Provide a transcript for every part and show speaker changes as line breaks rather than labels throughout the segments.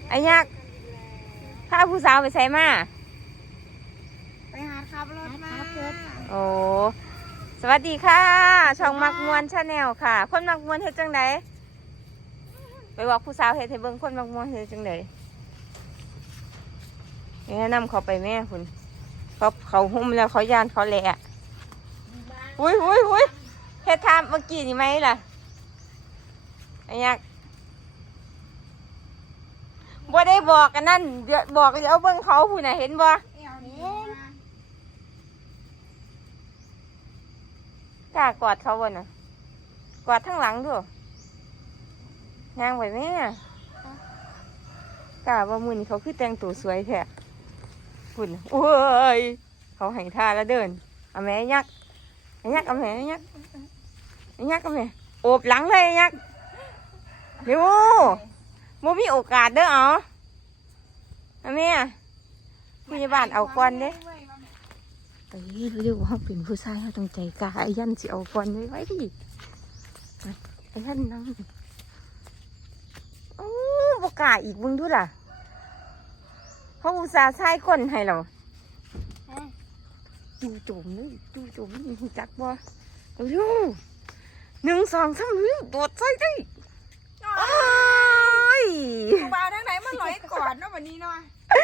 ไอ้ยักษ์ถ้าผู้สาวไปใส่มา
ไปหาขับรถมา
โอ้สวัสดีค่ะช่องมักมวนชาแนลค่ะคนมักมวนเฮ็ดจังไดไปบอกผู้สาวเฮ็ดให้เบิ่งคนมักมวนเฮ็ดจังไดแนะนำเขาไปแม่คุณเขาหุ้มแล้วเขาย่านเขาแหละอุ้ยเฮ็ดทำเมื่อกี้นี่ไหมล่ะไอ้ยักษ์บ่ได้บอกกันนั่นบอกเดี๋ยวเบิ่งเขาผู้น่ะเห็นบ่กล้ากอดเขาบ่น่ะกอดทั้งหลังด้วยนางไปแม่กล้าว่ามื้อนี้เขาคือแต่งตัวสวยแท้คุณโอ้ยเขาให้ท่าแล้วเดินเอาแม่ยักษ์เอาแม่ยักษ์เอาแม่โอบหลังเลยยักษ์เดี๋ยวบ่มีโอกาสเด้อเอาแม่ผู้ใหญ่บ้านเอาก่อนเด้เอ้ยเรียกว่าเขาเป็นผู้ชายเขาต้องใจกล้าไอ้ยันสิเอาก่อนไว้ดิไอ้ยันนั่งโอ้บ่กล้าอีกมึงดูล่ะเขาอุตส่าห์ใช้ก้นให้เราจู่โจมเลยหูจักบ่เร็ว1 2 3โดดใส่ได้โอ้ย
กูบ่าวทางไหนมันลอยก่อนเนาะวันนี้เนาะ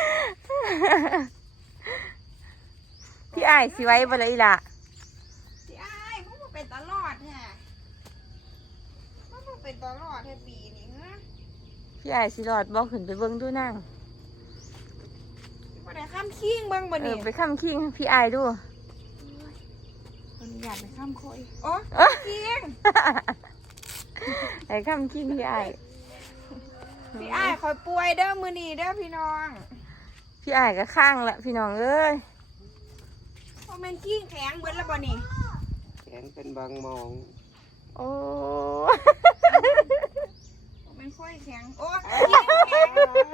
พี่อ้ายสิไว้บ่เลยล่ะ
พี่อ้ายมึงบ่เป็นตลอดแท้มึงบ่เป็นตลอดแท้ปีนี้ฮะ
พี่อ้ายสิรอดบ่ขึ้นไปเบิ่งดูนาง
บ่ได้ข้ามคิงเบิ่งบ่นี่
ไปค้ำคิงพี่อ้ายดู
คนอยากไปข้ามโคยโอ้คิง
ไปค้ำคิงพี่อ้าย
คอยป่วยเด้อมื้อนี้เด้อพี่น้อง
พี่อ้ายก็ข้างละพี่น้องเอ้ย
บ่แม่นคิงแข็งเบิดแล้วบ่นี่
แข็งเป็นบางมอง
โอ้
บ่แม่นค่อยแข็งโอ้คิงแข็ง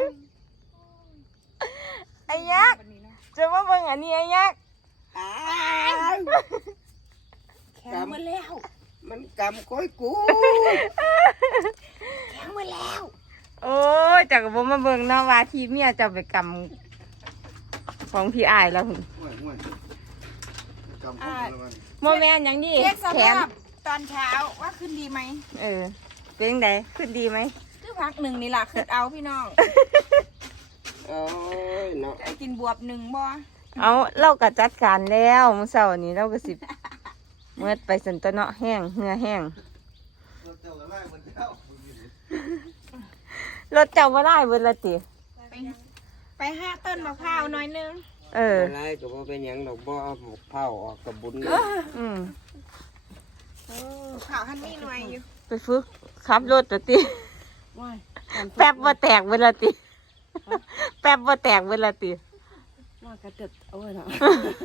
ไอ้ยักษ์จะมาเบิ่งอันนี้ไอ้ยักษ์
แข็งหมดแล้ว
มันกำก้อยกู
แข็งหมดแล้ว
โอ้ยจากบ่มาเบิ่งเนาะว่าที่เมียจะไปกำของพี่อ้ายแล้วหุ่นโมแมนอย่างนี้
แขนตอนเช้าว่าขึ้นดีไหม
เป็นไงขึ้นดีไหม
คือพักหนึ่งนี่ล่ะขึ้นเอาพี่น้อง
โอ้ยเนาะ
จะกินบวบ1บ่
เอาเราก็จัดการแล้วมื้อเช้านี้เราก็สิเมื่อไปสันตะเนาะแห้งเหงื่อแห้งรถเจ้าบ่ได้เบิดละติ
ไป5 ต้นมะพร้าวน้อยนึง
อะไรก็บ่เป็นหยังดอกบ่เอาเผาออกกับบุญ
ข่าวท่านมีหน่วยอยู่
ไปฝึกขับรถละติแป๊บบ่แตกเบิดละติแป๊บบ่แตกเบิดละติ
ว่ากระเติบเอาไว้เนาะ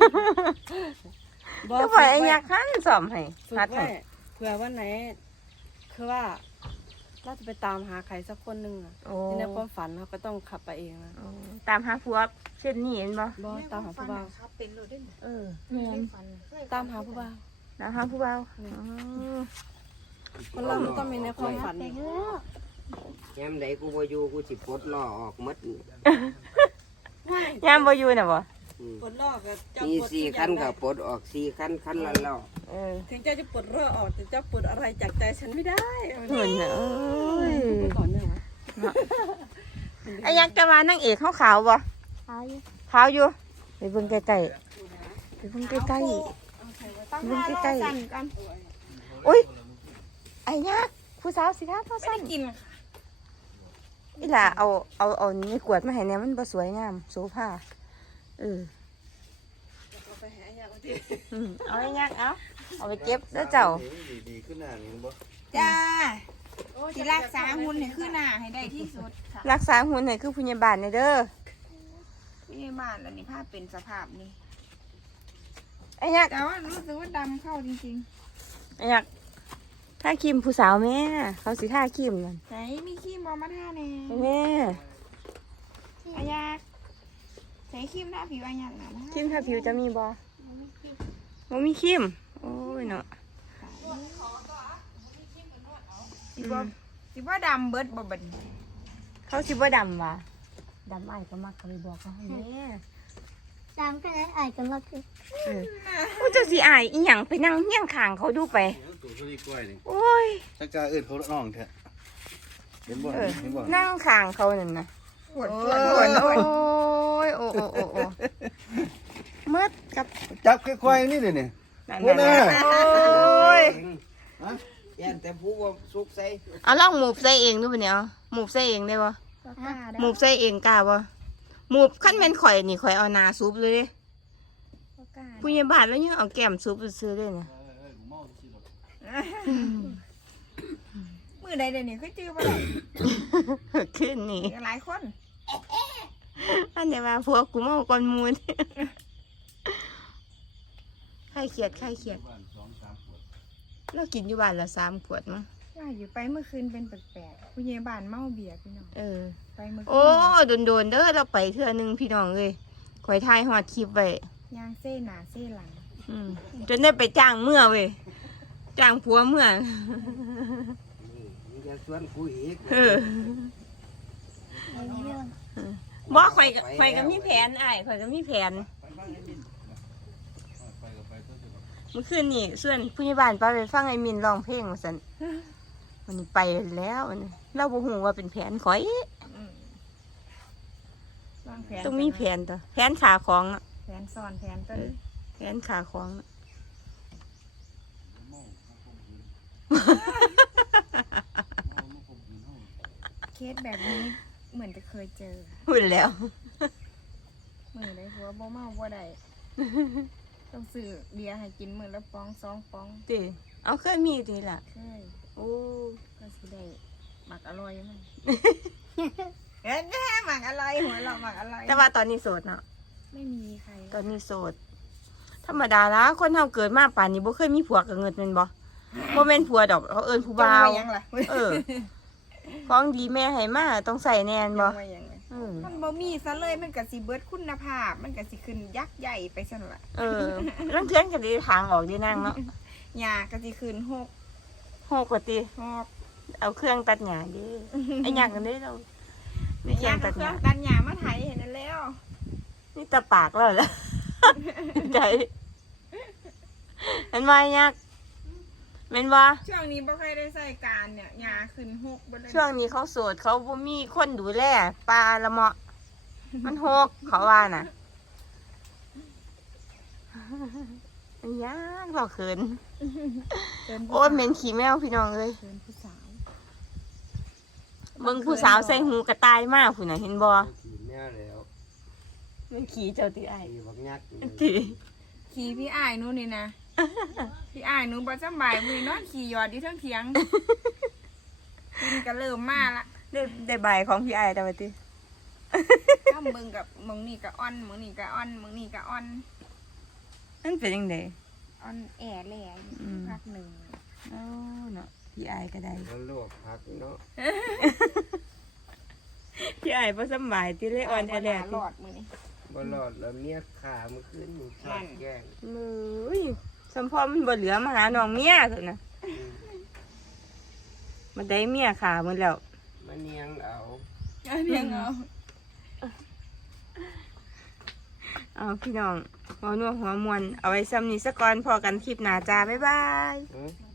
ก็ปล่อยไอ้ยักษ์ขั้นสอมให้พัดให้
เผื่อวันไหนคือว่าเราจะไปตามหาใครสักคนหนึ่งอ่ะที่ในความฝันเราก็ต้องขับไปเองนะ
ตามหาผัวเช่นนี้เห็นบ่
ตามหาผู้บ่าวตามหาผู้บ่าวคนเราต้องมีในความฝัน
แย้มใดกูบ่อยู่กูสิปลดล้อออกหมด
ยามบ่อยู่น่ะบ่
ปลดล้อกับ
มี4 คันก็ปลดออก4 คันคันละล้อ
ถึงเจ้าจะปลดล้อออกแต่เจ้าปลดอะไรจากใจฉันไม่ได้
เหมือนเอ้ย
ก่อนเนี่ย
ไอ้ยักษ์จะมานางเอกขาวบ่ขาวอยู่ไปเบิ่งใกล้ๆอุ้ยไอ้ยักษ์ผู้สาวสิท่าพ่อสั่น
กิน
อีหล่ะเอานี่กวดมาให้เนี่ยมันบ่สวยงามโซฟาเอาไอ้ยักษ์เอาไปเก็บเด้อเจ้า
ดีขึ้นหน้านี่บ่
จ้าสิรักษาหุ่นให้ขึ้นหน้าให้ได้ที่สุดค่ะ
รักษาหุ่นให้คือผู้ใหญ่บ้านเด้อ
ผู้ใหญ่บ้านแล้วนี่ภาพเป็นสภาพนี้
ไอ้ยักษ์
แต่ว่ารู้สึกว่าดำเข้าจริง
ๆไอ้ยักษ์ท่าครีมผู้สาวแม่เขาสิท่าครีมนั่น
ไหนมีครีมบ่มาท่าแน่
แม่
อายักใส่ครีมหน้าผิวอายักนะ
ครีมทาผิวจะมีบ่มีครีมโอ้ยเนาะ
สิบ่ดำเบิดบ่บัด
เขาสิบ่ดำว่ะดำอ้ายก็มักก็ไปบอกเขาให้แม่
ตามกันนั้นอาจจะมาคือ
กูจะสิอายอีหยังไปนั่งเฮี้ยงข้างเขาดูไป
ตัวเขาดีกล้วยนี่
โอ้ย
ถ้ากล้าเอิ้นเขาน้องแท้เห็นบ่เห็นบ่
นั่งข้างเขานั่นน่ะ
ปวดปวดปวดปวด
โอ้ยโอ้โอ้โอ้โอ้เมื่อกับ
จับค่อยๆนี่เลยนี่
นั่น
โอ้
น่ะ
น่ะ
โอ้ย
แย่แต่ผู้ว่าสุกใส่
เอาลองหมูบใส่เองดูปะเนี่ยเอาหมูบใส่เองได้ปะ
ก็กล้าได้
หมูบใส่เองกล้าปะหมูบขั้นเป็นข่อยนี่ข่อยเอาหนาซุปเลยเด้
ก็กล้า
ผู้ใหญ่บ้านแล้วยังเอาแก้มซุปซื้อเลยเนี่ย
มือใดเดี๋ยวนี้ก็จื้อบ่ได้
ขึ้นนี่
หลายคน
อันเดี๋ยวมาพวกกูเมาก่อนหมูนใครเขียดเรากินอยู่บ้านละ3 ขวดมั้ง
ว่าอยู่ไปเมื่อคืนเป็นแปลกๆผู้ใหญ่บ้านเมาเบียร์พี่น้อง
เออ
ไปเมื่อคืน
โอ้โดนเด้อเราไปเทื่อนึงพี่น้องเลยข่อยถ่ายฮอดคลิปไว้
ยางเส้นหนาเส้นหลัง
จนได้ไปจ้างเมื่อเว้ยจ้างผัวเมื่อ
มึงจะชวนกูอีก
เออ
ในเรื่อง
บอกข่อยก็มีแผนอ้ายข่อยก็มีแผนเมื่อคืนนี่ส่วนผู้ใหญ่บ้านไปฟังไอ้มินร้องเพลงว่าซั่นวันนี้ไปแล้วอันนี้เราบ่ฮู้ว่าเป็นแผนข่อยว
างแผน
ต้องมีแผนตัวแผนขาของน่ะ
แผนซ้อนแผนต้น
แผนขาของน่ะ
เคสแบบนี้เหมือนจะเคยเจอ
พูดแล้ว
มือได้หัวบ่เมาบ่ได้ต้องซื้อเบียร์ให้กินมือละปอง2 ปอง
ติเอาเคยมีติล่ะ
เคย
โอ้
ก็สิได้หมักอร่อยมั้งเอ้ยแม่หมักอร่อยหัวเราะหมักอร่อย
แต่ว่าตอนนี้โสดเนาะ
ไม่มีใคร
ตอนนี้โสด ธรรมดาละคนเฮาเกิดมาป่านนี้บ่เคยมีผัวกับเงินแม่นบ่บ่แม่นผัวดอกเขาเอิ้นผู้บ่าว
จงไยังล่ะ
เออ ของดีแม่ให้มาต้องใส่แน่นบ่
จงไว้ยังล่ะ
เออ
มันบ่มีซะเลยมันก็สิเบิดคุณภาพ มันก็สิขึ้นยักษ์ใหญ่ไปซั่นล่ะ
เออลังเทือนก็ได้ทางออกได้นั่งเนาะ
หญ้าก็สิขึ้นหก
โหกว่าติ
หอบ
เอาเครื่องตัดหญ้าดิไอ้หยังกันได้เรามีเครื่องตัด
เค
ห
รื่
ญ้า
องตัดหญ้ามาไถเห็นนั่นแล้ว
นี่ตาปากแล้วล่ะ ใจมันมายักแม่นบ่
ช่วงนี้บ่ค่อยได้ใส่การเนี่ยหญ้าขึ้นหกบ่ได้
ช่วงนี้เขาโสดเขาบ่มีคนดูแลปลาละเมาะ มันโหกเขาว่าน่ะมันยากหรอกเขิน
เกินผู้
โอ้ยเหม็นขี้แมวพี่น้องเอ้ย
เกินผู้สาว
เบิ่งผู้สาวใส่หูกระต่ายมากผู้น่ะเห็นบ่
ขี่แม่แล้ว
มันขี้เจ้าติไอ้
ขี่บักยักษ์
ติ
ขี่พี่อ้ายหนูนี่นะ พี่อ้ายหนูบ่สำบายมื้อนอนขี่ยอดอยู่เทั้งเถียงกินก็เริ่มมาละ
ได้ใบของพี่ไอ้แต่ว่าติ
ถ้ามึงกับมึงนี่ก็อ่อนมึงนี่ก็อ่อนมึงนี่ก็อ่อน
มันเป็นจังได๋
อ่อนแอแหล่อยู่
อืม
พักหนึ่ง
เอ้าเนาะพี่ไอ้ก็ได้
มันลวกผักเนาะ
พี่ไอ้บ่สำบายติเลยอ่อนแอแล
หลอดมือนี่
บ่รอดแล้วเมียขาเมื่อคืนมึงขาดแกล้ง
มือสมพอมันบ่เหลือมาหาน้องเมียซั่นน่ะมันได้เมียขาหมดแล้ว
มันเนียงเอา
เพียงเอา
เอาพี่น้องหัวนัวหัวมวนเอาไว้ซ้ำนี้ซะก่อนพอกันคลิปหน้าจ้าบ๊ายบาย
เออ